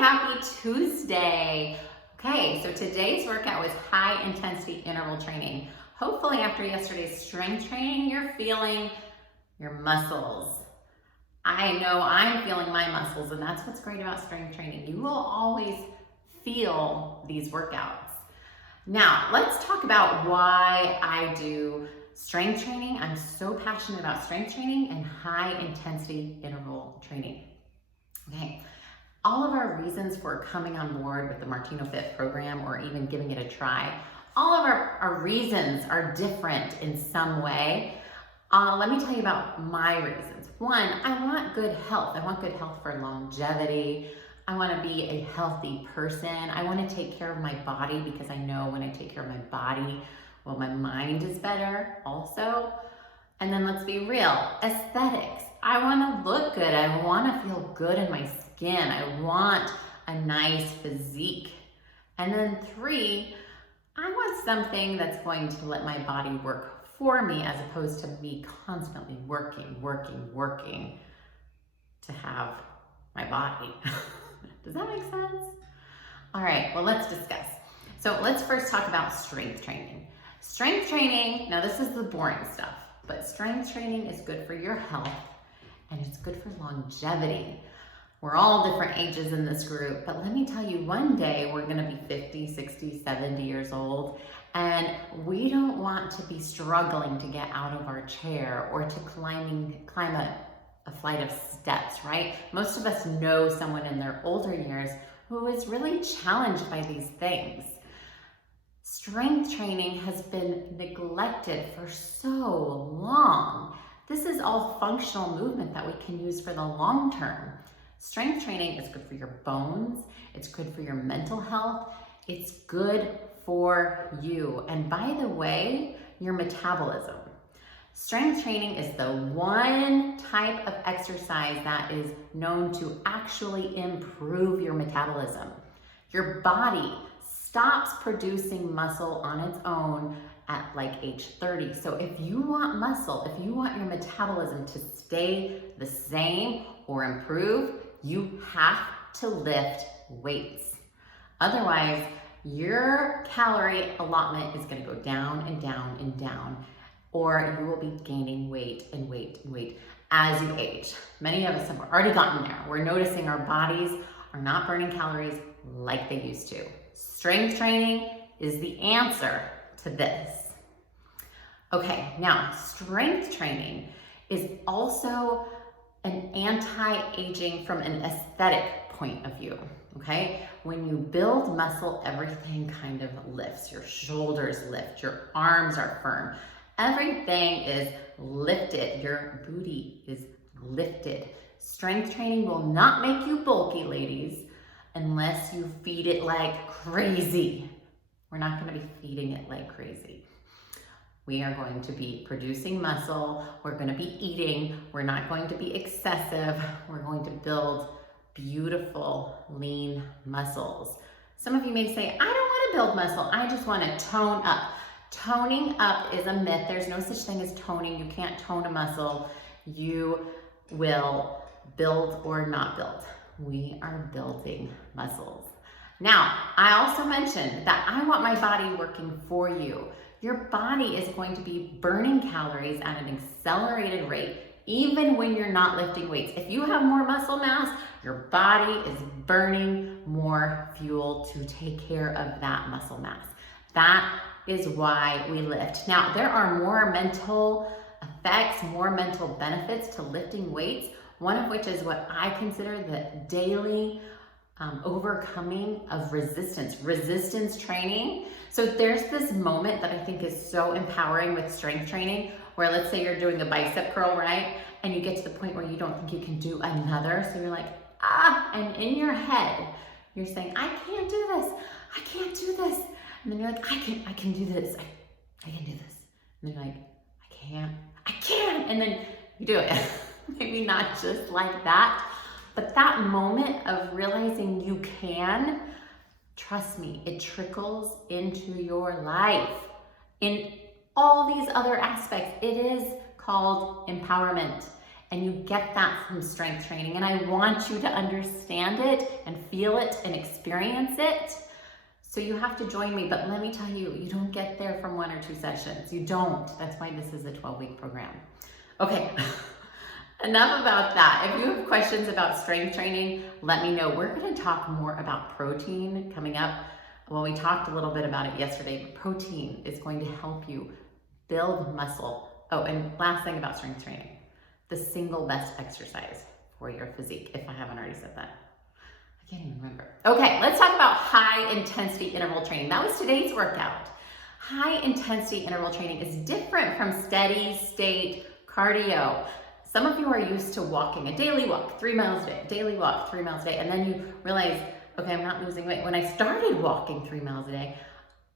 happy Tuesday. Okay, so today's workout was high intensity interval training. Hopefully after yesterday's strength training, you're feeling your muscles. I know I'm feeling my muscles, and that's what's great about strength training. You will always feel these workouts. Now, let's talk about why I do strength training. I'm so passionate about strength training and high intensity interval training. Okay, all of our reasons for coming on board with the Martino Fit program or even giving it a try, all of our reasons are different in some way. Let me tell you about my reasons. One, I want good health. I want good health for longevity. I want to be a healthy person. I want to take care of my body because I know when I take care of my body, well, my mind is better also. And then let's be real, aesthetics. I want to look good. I want to feel good in my skin. I want a nice physique. And then 3, I want something that's going to let my body work for me as opposed to me constantly working to have my body. Does that make sense? All right, well, let's discuss. So let's first talk about strength training. Strength training, now this is the boring stuff, but strength training is good for your health and it's good for longevity. We're all different ages in this group, but let me tell you, one day we're gonna be 50, 60, 70 years old, and we don't want to be struggling to get out of our chair or to climb a flight of steps, right? Most of us know someone in their older years who is really challenged by these things. Strength training has been neglected for so long. This is all functional movement that we can use for the long term. Strength training is good for your bones, it's good for your mental health, it's good for you. And by the way, your metabolism. Strength training is the one type of exercise that is known to actually improve your metabolism. Your body stops producing muscle on its own at like age 30. So if you want muscle, if you want your metabolism to stay the same or improve, you have to lift weights. Otherwise, your calorie allotment is going to go down and down and down, or you will be gaining weight and weight and weight as you age. Many of us have already gotten there. We're noticing our bodies are not burning calories like they used to. Strength training is the answer to this. Okay, now strength training is also an anti-aging from an aesthetic point of view, okay? When you build muscle, everything kind of lifts. Your shoulders lift, your arms are firm. Everything is lifted. Your booty is lifted. Strength training will not make you bulky, ladies, unless you feed it like crazy. We're not gonna be feeding it like crazy. We are going to be producing muscle. We're going to be eating. We're not going to be excessive. We're going to build beautiful, lean muscles. Some of you may say, I don't want to build muscle. I just want to tone up. Toning up is a myth. There's no such thing as toning. You can't tone a muscle. You will build or not build. We are building muscles. Now, I also mentioned that I want my body working for you. Your body is going to be burning calories at an accelerated rate, even when you're not lifting weights. If you have more muscle mass, your body is burning more fuel to take care of that muscle mass. That is why we lift. Now, there are more mental effects, more mental benefits to lifting weights, one of which is what I consider the daily overcoming of resistance training. So there's this moment that I think is so empowering with strength training where let's say you're doing a bicep curl, right? And you get to the point where you don't think you can do another. So you're like, and in your head, you're saying, I can't do this. I can't do this. And then you're like, I can do this. I can do this. And then you're like, I can't. And then you do it. Maybe not just like that, but that moment of realizing you can, trust me, it trickles into your life. In all these other aspects, it is called empowerment. And you get that from strength training. And I want you to understand it and feel it and experience it. So you have to join me, but let me tell you, you don't get there from 1 or 2 sessions. You don't. That's why this is a 12-week program. Okay, enough about that. If you have questions about strength training, let me know. We're gonna talk more about protein coming up. Well, we talked a little bit about it yesterday, but protein is going to help you build muscle. Oh, and last thing about strength training, the single best exercise for your physique, if I haven't already said that. I can't even remember. Okay, let's talk about high intensity interval training. That was today's workout. High intensity interval training is different from steady state cardio. Some of you are used to walking, a daily walk, 3 miles a day, daily walk, 3 miles a day, and then you realize, okay, I'm not losing weight. When I started walking 3 miles a day,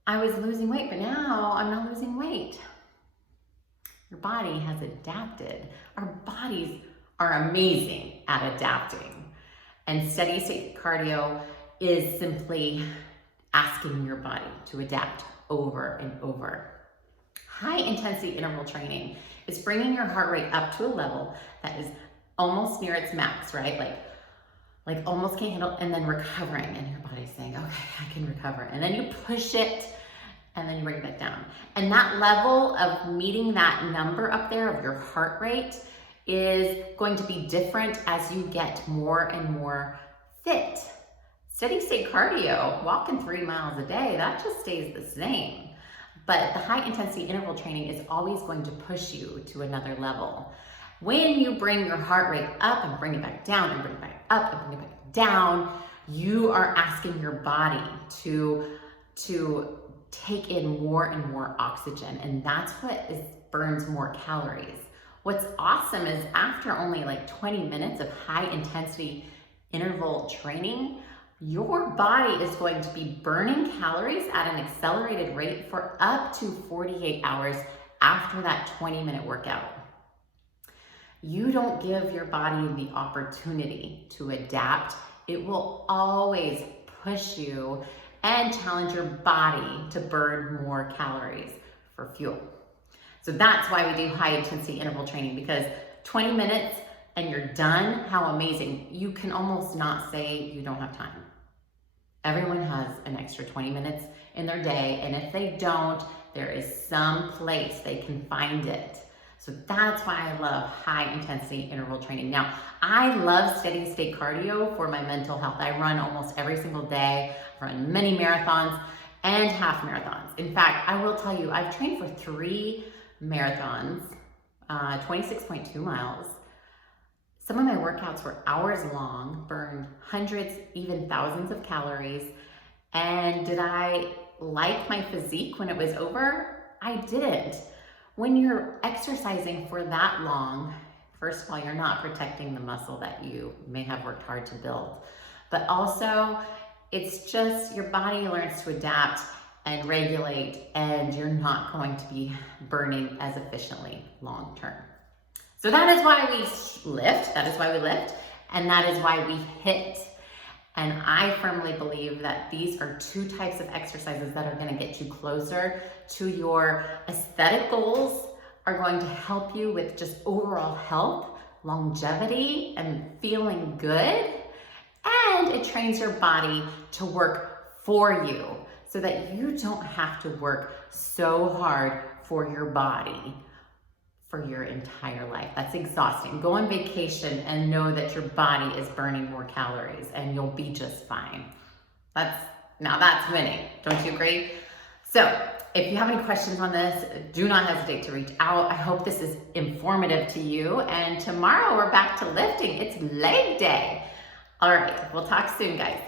I was losing weight, but now I'm not losing weight. Your body has adapted. Our bodies are amazing at adapting. And steady state cardio is simply asking your body to adapt over and over. High intensity interval training is bringing your heart rate up to a level that is almost near its max, right? Like almost can't handle, and then recovering, and your body's saying, okay, I can recover. And then you push it, and then you bring it back down. And that level of meeting that number up there of your heart rate is going to be different as you get more and more fit. Steady state cardio, walking 3 miles a day, that just stays the same. But the high intensity interval training is always going to push you to another level. When you bring your heart rate up and bring it back down and bring it back up and bring it back down, you are asking your body to take in more and more oxygen, and that's what burns more calories. What's awesome is after only like 20 minutes of high intensity interval training, your body is going to be burning calories at an accelerated rate for up to 48 hours after that 20-minute workout. You don't give your body the opportunity to adapt. It will always push you and challenge your body to burn more calories for fuel. So that's why we do high intensity interval training, because 20 minutes and you're done, how amazing. You can almost not say you don't have time. Everyone has an extra 20 minutes in their day, and if they don't, there is some place they can find it. So that's why I love high intensity interval training. Now, I love steady state cardio for my mental health. I run almost every single day, I run many marathons and half marathons. In fact, I will tell you, I've trained for 3 marathons, 26.2 miles. Some of my workouts were hours long, burned hundreds, even thousands of calories. And did I like my physique when it was over? I didn't. When you're exercising for that long, first of all, you're not protecting the muscle that you may have worked hard to build. But also, it's just your body learns to adapt and regulate, and you're not going to be burning as efficiently long term. So that is why we lift, and that is why we HIIT. And I firmly believe that these are 2 types of exercises that are gonna get you closer to your aesthetic goals, are going to help you with just overall health, longevity, and feeling good. And it trains your body to work for you so that you don't have to work so hard for your body for your entire life. That's exhausting. Go on vacation and know that your body is burning more calories and you'll be just fine. Now that's winning. Don't you agree? So if you have any questions on this, do not hesitate to reach out. I hope this is informative to you. And tomorrow we're back to lifting. It's leg day. All right, we'll talk soon, guys.